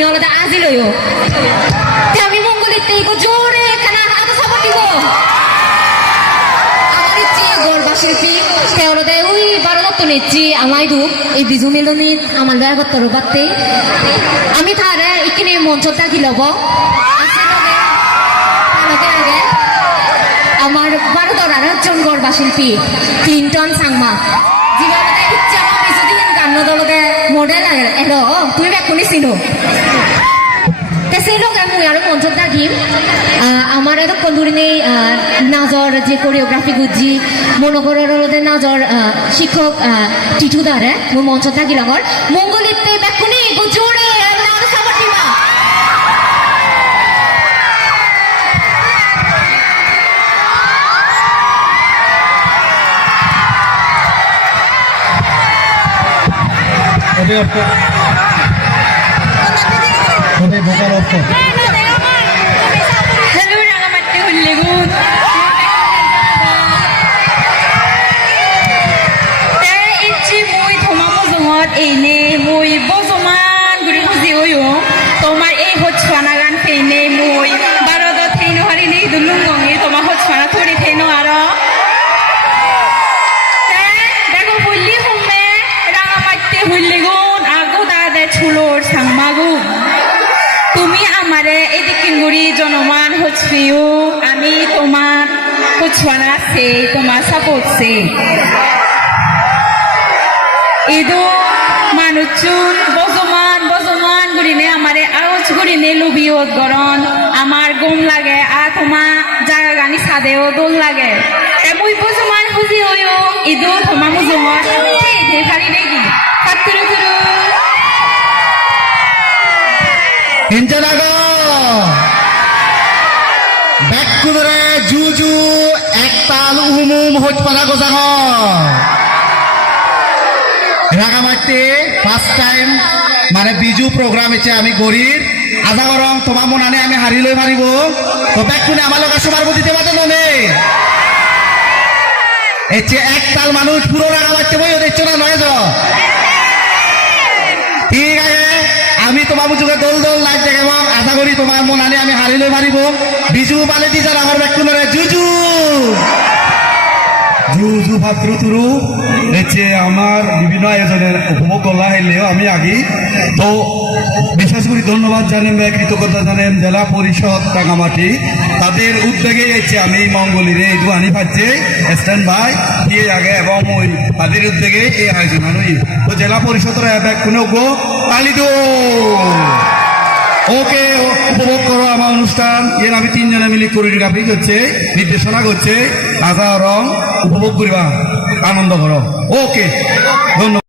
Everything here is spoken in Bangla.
তুমি অলরেডি আজি লইও তে আমি মঙ্গলিতে গো জোরে কানা হাত সাপোর্ট দিব আমার ইচ্ছে গড়বা শিল্পী তে অলরেডি ওই বারোদত্ত নেত্রী আমায় দুঃখ এই বিজু মিলনী আমার লয়া গত্তর বাত্তে আমি তারে এখানে মঞ্চটা কি লব আমার ভারতের আর একজন গড়বা শিল্পী ক্লিন্টন সাংমা জীবনে ইচ্ছা আমি যদি গান দলতে মডেল এলো তুমি বেকুনি চিনো সেই লোক আমি আরো মঞ্চত থাকিম আমার এত কন্দুরিনে নাজর যে কোরিওগ্রাফি গুজি মনোকরের নাজর শিক্ষক টিটুদারে মই মঞ্চত থাকিলাম মঙ্গলিতে বেকুনি গুজোরে সাবটিমা Hello, Rangamatti Hulligun. There is muy thoma bozongot ene muy bozoman guri buzi oyo. Tomar ei hotchwana gan feine muy barodo theino hari nei dulungongi toma hotchwana thori theino aro. Dekho hulli humme Rangamatti Hulligun ago dade chulor sangmagu. তুমি আমারে এদিকে গুড়ি জনমান হচ্ছিও আমি তোমার হচ্ছানা আছে তোমার সাপোর্ট সে ইদু মানুষজন বজমান গুড়িনে আমারে আউজ গুড়িনে লুবিও গরন আমার গম লাগে আর তোমার জায়গা গানি সাদেও দোল লাগে এমই বজমান বুঝি হইও ইদু তোমার মুজুমত দেখারি দেখি কাতুরু তুরু হিঞ্জানাগো ব্যাকুদরে জুজু একতাল উমুম হইতপালা গোজাগ রাগামাটি ফার্স্ট টাইম মানে বিজু প্রোগ্রাম এসে আমি গরির আধা গরম তোমার মনানে আমি হারি লই মারিব তো ব্যাকুনে আমার লগা সবার দিতে পারতো নে এসে একতাল মানুষ পুরো রাগামাটি বই দেখছো না নয় তো ঠিক আছে আমি তোমার বুঝুকে দোল দোল লাইট দেখাব আশা করি তোমার মন আনে আমি হারি লই মারিব বিজু পালে টিচার আমার ব্যাকুনরে জুজু জুজু ভাতৃ তুরু এসে আমার বিভিন্ন আয়োজনের উপভোগ করা হইলেও আমি আগে তো বিশেষ করে ধন্যবাদ জানেন কৃতজ্ঞতা জানেন জেলা পরিষদ রাঙামাটি তাদের উদ্যোগে এসে আমি মঙ্গলিরে এই আনি পাচ্ছে স্ট্যান্ড বাই দিয়ে আগে এবং ওই তাদের উদ্যোগে এই আয়োজন আনুই তো জেলা পরিষদের কোনো গো তালি দো ওকে উপভোগ করো আমার অনুষ্ঠান এর আমি তিনজনে মিলে কোরিওগ্রাফি করছে নির্দেশনা করছে আশা রং উপভোগ করিবা আনন্দ করো ওকে ধন্যবাদ।